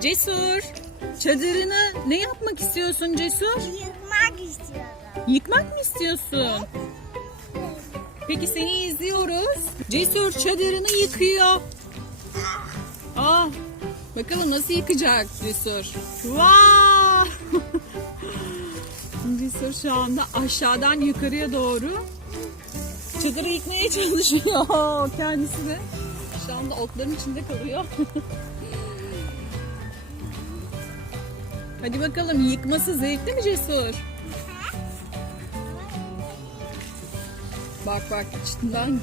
Cesur. Çadırını ne yapmak istiyorsun Cesur? Yıkmak istiyorum. Yıkmak mı istiyorsun? Peki seni izliyoruz. Cesur çadırını yıkıyor. Ah, bakalım nasıl yıkacak Cesur. Vaa! Cesur şu anda aşağıdan yukarıya doğru çadırı yıkmaya çalışıyor. Kendisi de şu anda otların içinde kalıyor. Hadi bakalım yıkması zevkli mi Cesur? Bak bak içinden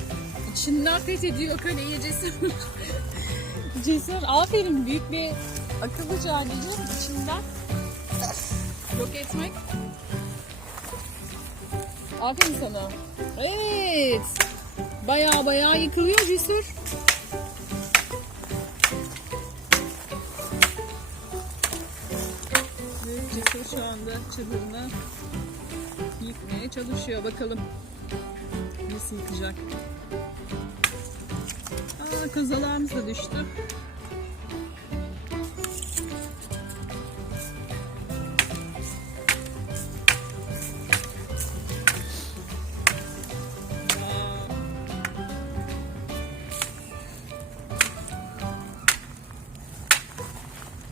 içinden fethediyor kaleyi Cesur. Cesur aferin büyük bir akıllıca anneciğim içinden yok etmek. Aferin sana. Evet. Baya baya yıkılıyor Cesur. Anda çadırını yıkmaya çalışıyor. Bakalım nasıl yıkacak. Aa, kazalarımız da düştü.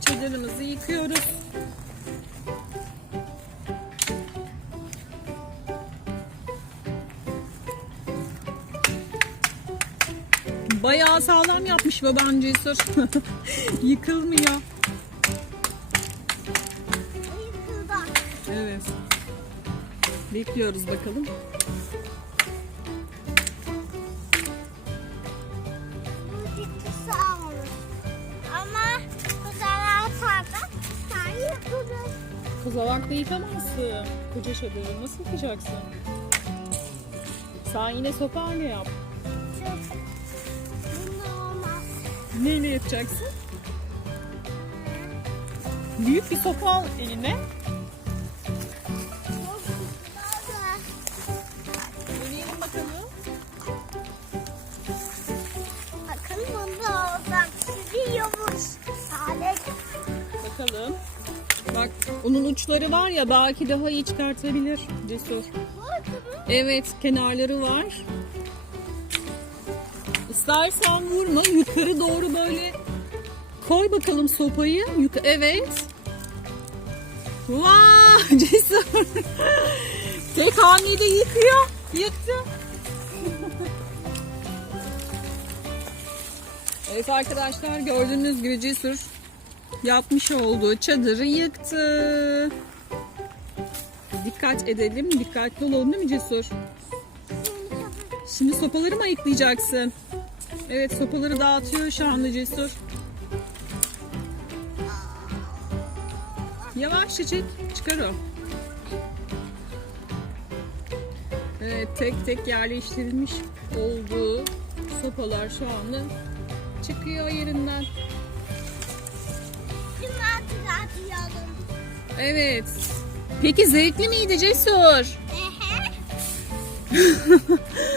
Çadırımızı yıkıyoruz. Bayağı sağlam yapmış baban Cesur. Yıkılmıyor. Evet. Bekliyoruz bakalım. Kozalakla yıkamazsın. Koca çadırı nasıl yıkacaksın? Sen yine sopayla yap. Neyle yapacaksın? Büyük bir sopa al eline. Deneyelim bakalım. Bakın bunda olacak. Sürüyormuş. Sade. Bakalım. Bak onun uçları var ya belki daha iyi çıkartabilir Cesur. Evet kenarları var. İstersen vurma yukarı doğru böyle koy bakalım sopayı. Yuka evet. Vaa cesur. Tek hamlede yıkıyor. Yıktı. evet arkadaşlar gördüğünüz gibi cesur yapmış olduğu çadırı yıktı. Dikkat edelim, dikkatli olalım değil mi Cesur? Şimdi sopaları mı ayıklayacaksın? Evet sopaları dağıtıyor şu anda Cesur. Yavaşça çek, çıkar o. Evet tek tek yerleştirilmiş olduğu sopalar şu anda çıkıyor yerinden. Evet. Peki zevkli miydi Cesur?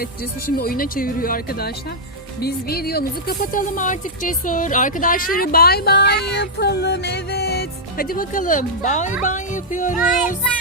Evet Cesur şimdi oyuna çeviriyor arkadaşlar. Biz videomuzu kapatalım artık Cesur. Arkadaşları bay bay yapalım. Evet. Hadi bakalım. Bay bay yapıyoruz. Bye.